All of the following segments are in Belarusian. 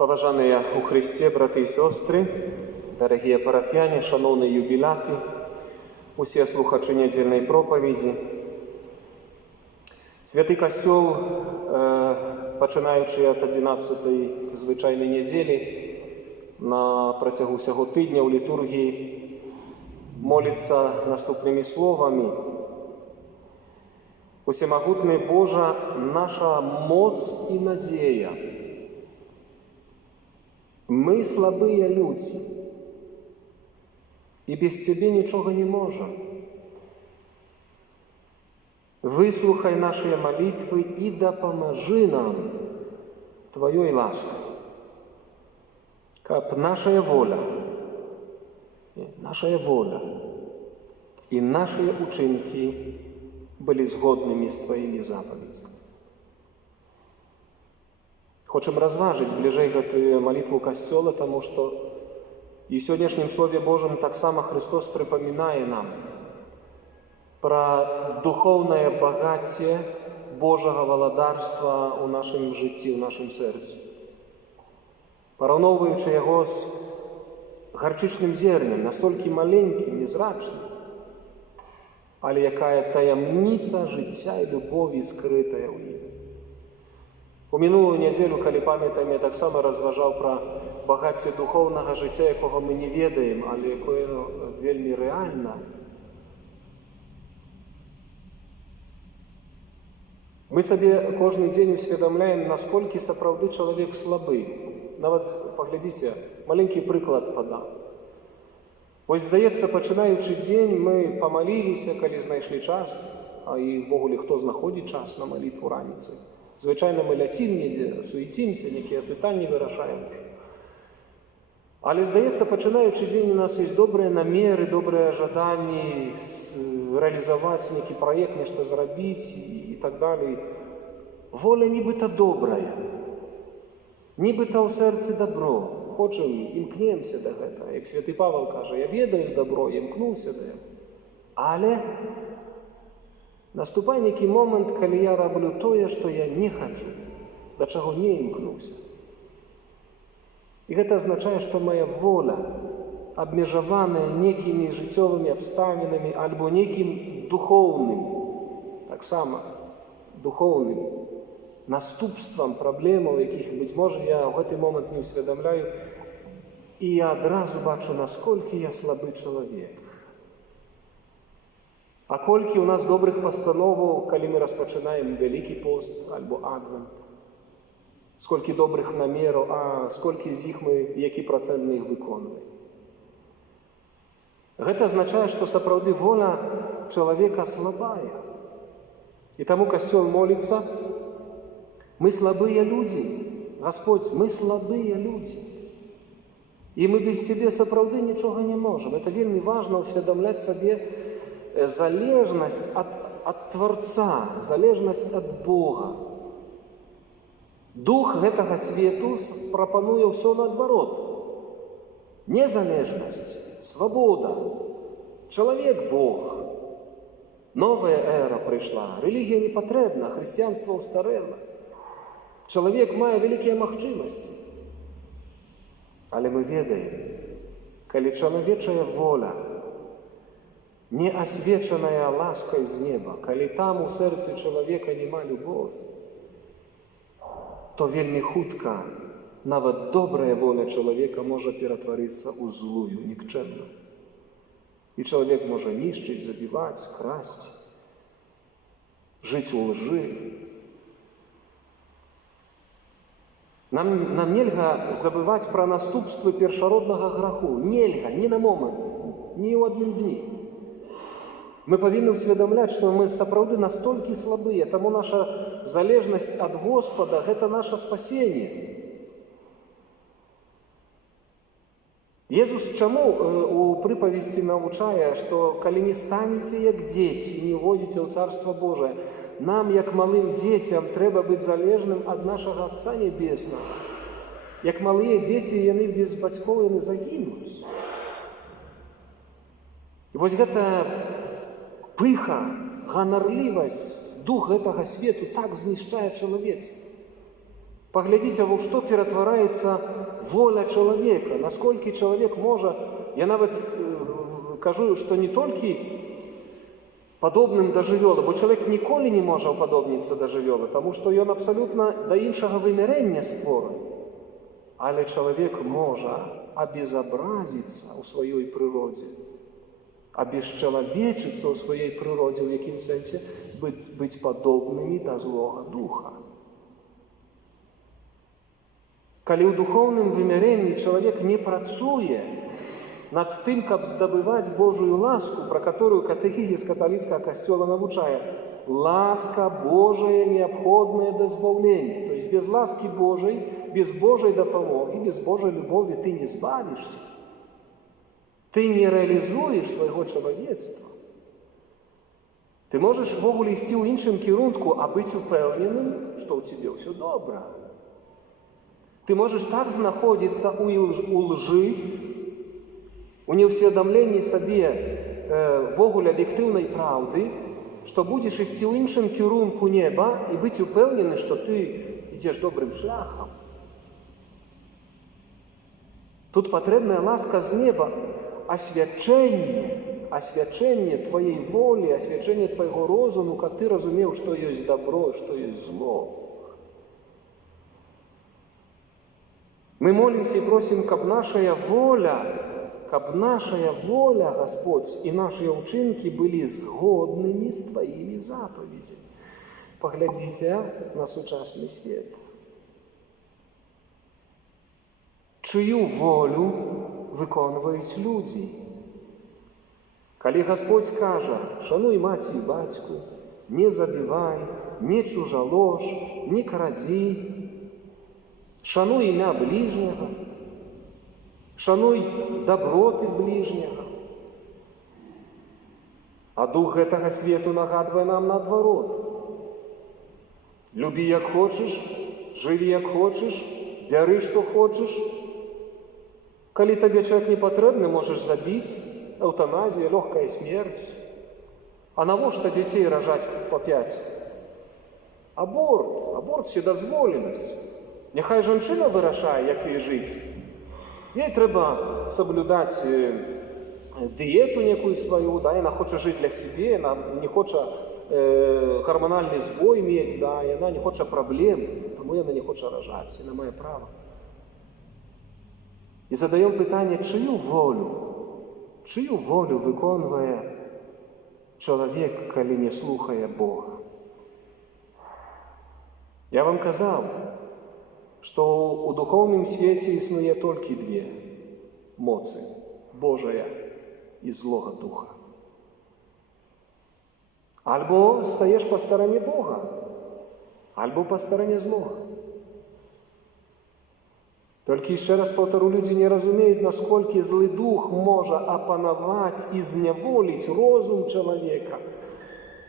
Поважаныя у Христе, браты і сёстры, дарагія парафіяне, шаноўныя юбіляты, усе слухачы нядзельнай пропаведзі. Святы Касцёл, пачынаючы ад 11-й звычайнай нядзелі, на працягу ўсяго тыдня ў літургіі моліцца наступнымі словамі: «Усемагутны Божа, наша моц і надзея. Мы слабыя людзі, і без Цябе нічога не можам. Выслухай нашыя малітвы і дапамажы нам Тваёй ласкай, каб нашая воля і нашыя учынкі былі згоднымі з Тваімі запаведзямі». Хочам разважыць бліжэй гэтую малітву Касцёла, таму што і сённяшнім Слове Божым таксама Христос прыпамінае нам пра духоўнае багацце Божага валадарства ў нашым жыцці, ў нашым сэрцы, параўноўваючы яго з гарчычным зернем, настолькі маленькім, незрачным, але якая таямніца жыцця і любові скрытая ў ім. У мінулую нядзелю, калі памятаем, я таксама разважаў пра багацце духоўнага жыцця, якога мы не ведаем, але якое вельмі рэальна. Мы сабе кожны дзень усведамляем, насколькі сапраўды чалавек слабы. Нават, паглядзіце, маленькі прыклад падам. Вось, здаецца, пачынаючы дзень, мы памаліліся, калі знайшлі час, а і ўвогуле хто знаходзіць час на малітву раніцай. Звычайна мы ляцім недзе, суецімся, нейкія пытанні вырашаем. Але, здаецца, пачынаючы дзень, у нас ёсць добрыя намеры, добрыя жаданні рэалізаваць нейкі праект, нешта зрабіць і так далей. Воля нібыта добрая, нібыта ў сэрцы добро. Хочам, імкнемся да гэтага. Як святы Павел кажа: «Я ведаю добро, імкнуўся да яго». Але наступае нейкі момант, калі я раблю тое, што я не хачу, да чаго не імкнуўся. І гэта азначае, што моя воля, абмежаваная нейкімі жыццёвымі абставінамі альбо нейкім духоўным, таксама духоўным наступствам праблемаў, якіх, быць можа, я ў гэты момант не ўсведамляю, і я адразу бачу, насколькі я слабы чалавек. А колькі ў нас добрых пастановаў, калі мы распачынаем Вялікі пост альбо Адвент, сколькі добрых намераў, а сколькі з іх мы, які працэнт мы іх выконваем. Гэта азначае, што сапраўды воля чалавека слабая. І таму Касцёл моліцца: «Мы слабыя людзі, Гасподзь, мы слабыя людзі. І мы без Цябе сапраўды нічога не можам». Это вельмі важна ўсведамляць сабе залежнасць ад Творца, залежнасць ад Бога. Дух гэтага свету прапануе ўсё наадварот. Незалежнасць, свабода, чалавек Бог. Новая эра прыйшла, рэлігія не патрэбна, хрысціянства ўстарэла. Чалавек мае вялікія магчымасці. Але мы ведаем, калі чалавечая воля не асвечаная ласкай з неба, калі там у сэрцы чалавека няма любові, то вельмі хутка нават добрая воля чалавека можа ператварыцца ў злую, нікчэмную. І чалавек можа нішчыць, забіваць, красці, жыць у лжы. Нам нельга забываць пра наступствы першароднага граху. Нельга, ні на момант, ні ў адным дні. Мы павінны ўсведамляць, што мы сапраўды настолькі слабыя, таму наша залежнасць ад Господа – гэта наша спасенне. Езус чаму у прыпавесці навучае, што калі не станеце як дзеці і не ўвойдзеце ў Царства Божае, нам, як малым дзецям, трэба быць залежным ад нашага Отца Небеснага. Як малыя дзеці, яны без бацькоў, яны загінуць. І вось гэта пыха, ганарлівасць, дух гэтага свету так знішчае чалавецтва. Паглядзіце, во што ператвараецца воля чалавека, насколькі чалавек можа, я нават кажу, што не толькі падобным да жывёлы, бо чалавек ніколі не можа упадобніцца да жывёлы, таму што ён абсалютна да іншага вымярэння створаны. Але чалавек можа абезабразіцца ў сваёй прыродзе, абесчалавечыцца ў сваёй прыродзе, ў якім сэнсе быць падобнымі да злога духа. Калі ў духоўным вымярэнні чалавек не працуе над тым, каб здабываць Божую ласку, пра которую катэхізіс каталіцкага касцёла навучае, ласка Божая неабходная да збаўлення. То есть без ласки Божай, без Божай дапамогі, без Божай любові ты не збавішся. Ты не рэалізуеш свайго чалавецтва. Ты можаш ввогуле ісці ў іншым кірунку, а быць упэўненым, што ў цябе ўсё добра. Ты можаш так знаходзіцца ў лжы, у неўсведамленні сабе ввогуле аб'ектыўнай праўды, што будзеш ісці ў іншым кірунку неба і быць упэўнены, што ты ідзеш добрым шляхам. Тут патрэбная ласка з неба, асвячэнне твоей волі, асвячэнне твайго розуму, каб ты разумеў, што ёсць добро, што ёсць зло. Мы молимся и просим, каб нашая воля, Господь, и наши учинки были згодными с Твоими заповедями. Поглядите на сучасный свет. Чию волю виконують люди? Коли Господь скаже, шануй мать и батьку, не забивай, не чужалож, не кради, шануй ім'я ближнього, шануй доброты ближнього. А дух гэтага свету нагадвае нам наадварот. Люби, як хочеш, жыві, як хочеш, бяры, што хочеш. Калі табе чалавек не патрэбны, можаш забіць, эўтаназія, лёгкая смерць. А навошта дзяцей ражаць па 5? Аборт, вседазволенасць. Няхай жанчына вырашае, як ёй жыць. Ёй трэба саблюдаць дыету некую сваю, да, яна хоча жыць для сябе, яна не хоча гарманальны збой мець, да, яна не хоча праблем, таму яна не хоча ражаць, яна мае права. І задаём пытанне, чыю волю выконвае чалавек, калі не слухае Бога? Я вам казаў, што ў духоўным свеце існуе толькі две моцы – Божая і злога духа. Альбо стаеш па старане Бога, альбо па старане злога. Толькі яшчэ раз паўтару, людзі не разумеюць, насколькі злы дух можа апанаваць і зняволіць розум чалавека,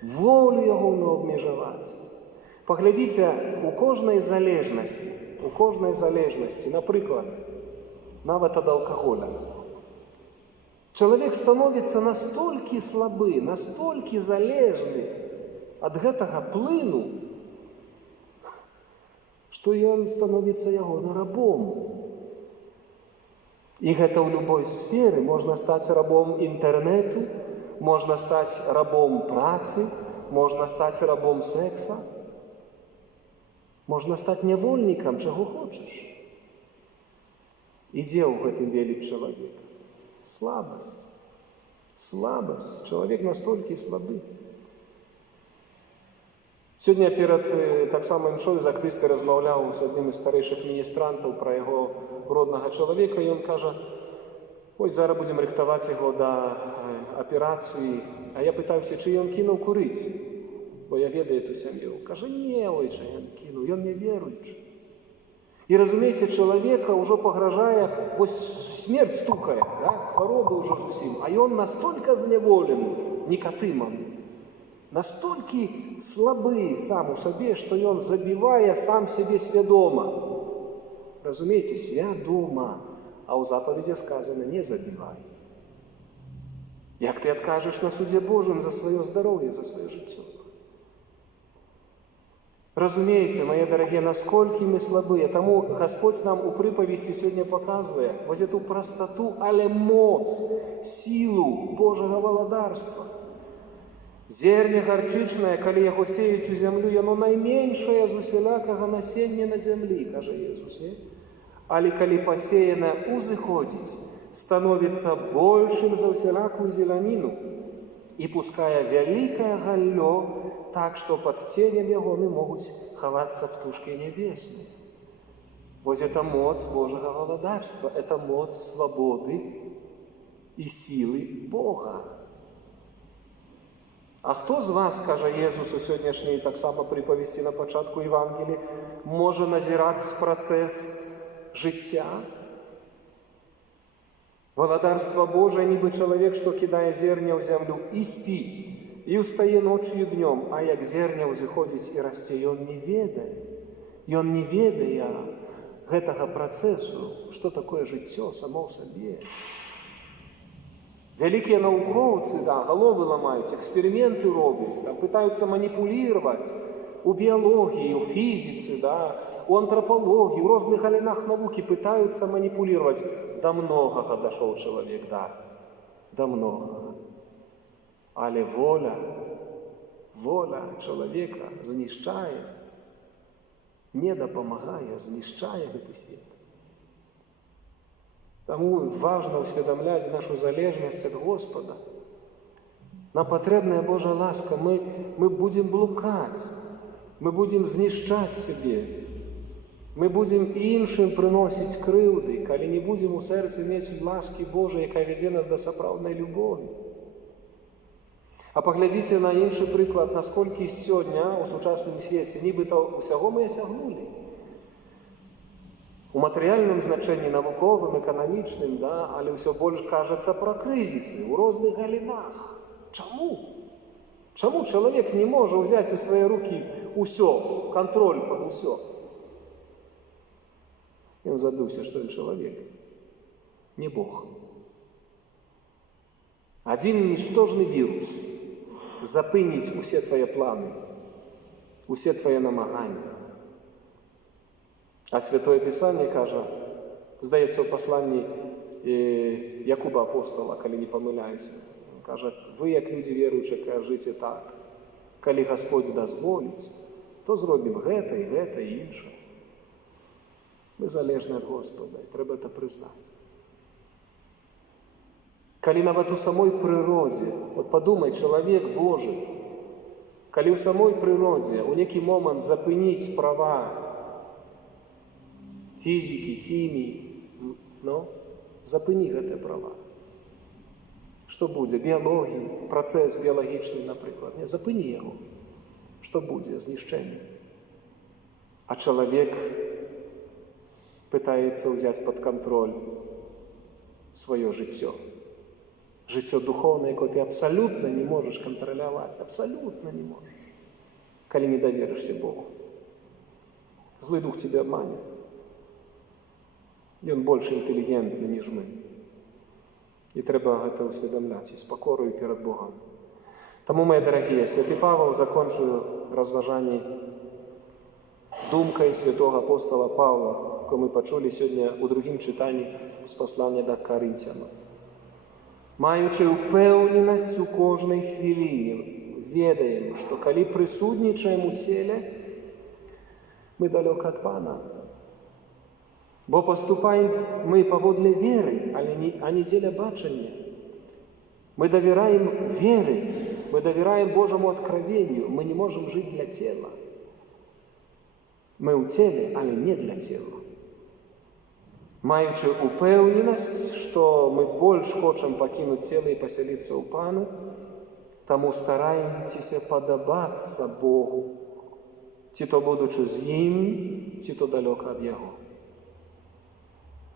волю яго абмежаваць. Паглядзіце, у кожнай залежнасці, напрыклад, нават ад алкаголя, чалавек становіцца настолькі слабы, настолькі залежны ад гэтага плыну, што ён становіцца ягоным рабом. І гэта ў любой сферы. Можна стаць рабом інтэрнэту, можна стаць рабом працы, можна стаць рабом секса, можна стаць нявольнікам, чаго хочаш. І дзе ў гэтым веліч чалавека? Слабасць. Чалавек настолькі слабы. Сёння перад таксама імшой закрысты размаўляў з адным з старэйшых міністрантаў пра яго роднага чалавека, і ён кажа, ой, зараз будзем рыхтаваць яго да аперацыі. А я пытаюся, чи ён кінуў курыць, бо я ведаю эту сям'ю. Кажа, не, ойча, ён кінуў, ён не веруючы. І разумееце, чалавека ўжо пагражае, вось смерць стукае, да? Хвароба ўжо зусім, а ён настолькі зняволены, нікатымам, настолькі слабы сам у сабе, што ён забівае сам сябе свядома. Разумееце, свядома, а ў запаведзе сказана не забівай. Як ты адкажаш на судзе Божым за сваё здароўе, за сваё жыццё? Разумеется, мои дорогие, насколько мы слабые. Тому Господь нам у приповести сегодня показывает вот эту простоту, але моц, силу Божьего володарства. Зерня горчичное, коли его сеять у землю, оно найменшее з усілякого насіння на землі, каже Ісус. Але коли посеяно узыходить, становится большим за усілякую зеленину, и пуская великое галлё, так, что под тенем его не могут ховаться птушки небесные. Вот это моц Божьего володарства, это моц свободы и силы Бога. А хто з вас, каже Єсус у сьогоднішній так само приповісті на початку Євангелії, може назирати процес життя? Володарство Божие, ніби чоловік, що кидає зерня в землю і спить, і устає ночью і днем, а як зерня взыходить і расте, і он не ведає. І он не ведає гэтага процесу, що такое життя само в собі. Великие науковцы, да, головы ломают, эксперименты роблять, там, пытаются манипулировать у биологии, у физицы, да, у антропологии, у разных галинах науки пытаются манипулировать. До многого дошел человек, да, до многого. Але воля человека знищає, не допомагає, знищає гэты свет. Тому важно усведомлять нашу залежность от Господа. Нам потребная Божья ласка. Мы будем блукать, мы будем знищать себе, мы будем іншим приносить кривди, коли не будем у серці мати ласки Божої, яка веде нас до справжньої любові. А поглядіться на інший приклад, наскільки сьогодні у сучасному світі нібито усього ми осягнули. У матеріальному значенні, науковим, економічним, да, але все більше кажеться про кризиси у різних галинах. Чому? Чому чоловік не може взяти у свої руки усе, контроль під усе? Він забувся, що він чоловік, не Бог. Один ничтожний вірус запинить усі твої плани, усі твої намагання. А Святое Писание каже, здається, у посланні Якуба апостола, коли не помиляюся, каже, ви, як люди віруючі, кажете так, коли Господь дозволить, то зробимо гэта, і гэта, і інше. Ми залежні від Господа, і треба це признати. Коли навіть у самой природі, от подумай, чоловік Божий, коли у самой природі у некий момент запинить права физики, химии, но запыни гэты права. Что будет? Биология, процесс биологичный, например. Не, запыни его. Что будет? Знищение. А человек пытается взять под контроль свое життя. Життя духовное, которое ты абсолютно не можешь контролировать. Абсолютно не можешь. Коли не доверишься Богу. Злой дух тебя обманет. І він більш інтелігентний, ніж ми. І треба це усвідомляти з покорою перед Богом. Тому, мої дорогі, святий Павел закінчує розважання думкою святого апостола Павла, яку ми почули сьогодні у другому читанні з послання до Коринтян. Маючи впевненість у кожній хвилині, ведаємо, що коли присутнічаємо у тілі, ми далеко від Пана. Бо поступаем мы поводле веры, а не деля бачення. Мы доверяем вере, мы доверяем Божьему откровению. Мы не можем жить для тела. Мы у теле, але не для тела. Маючи упевненість, що ми більш хочемо покинути тіло і поселитися у Пану, тому стараємося подобатися Богу, ці то будучи з Ним, ці то далеко від Його.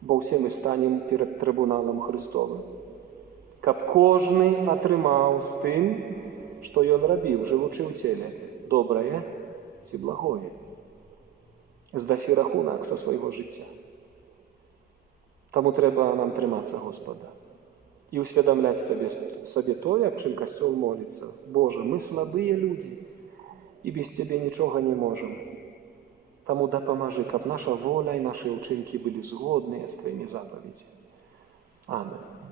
Бо всі ми станемо перед трибуналом Христовим. Каб кожний отримав з тим, що він робив, живучи у тілі, добре чи благое. Здаси рахунок за свого життя. Тому треба нам триматися Господа. І усвідомляти собі то, як чим Костюл молиться. Боже, ми слабі люди. і без Цябе нічога не можам. Таму дапамажы, каб наша воля і нашы ўчынкі былі згодныя з Тваімі запаведзямі. Амин.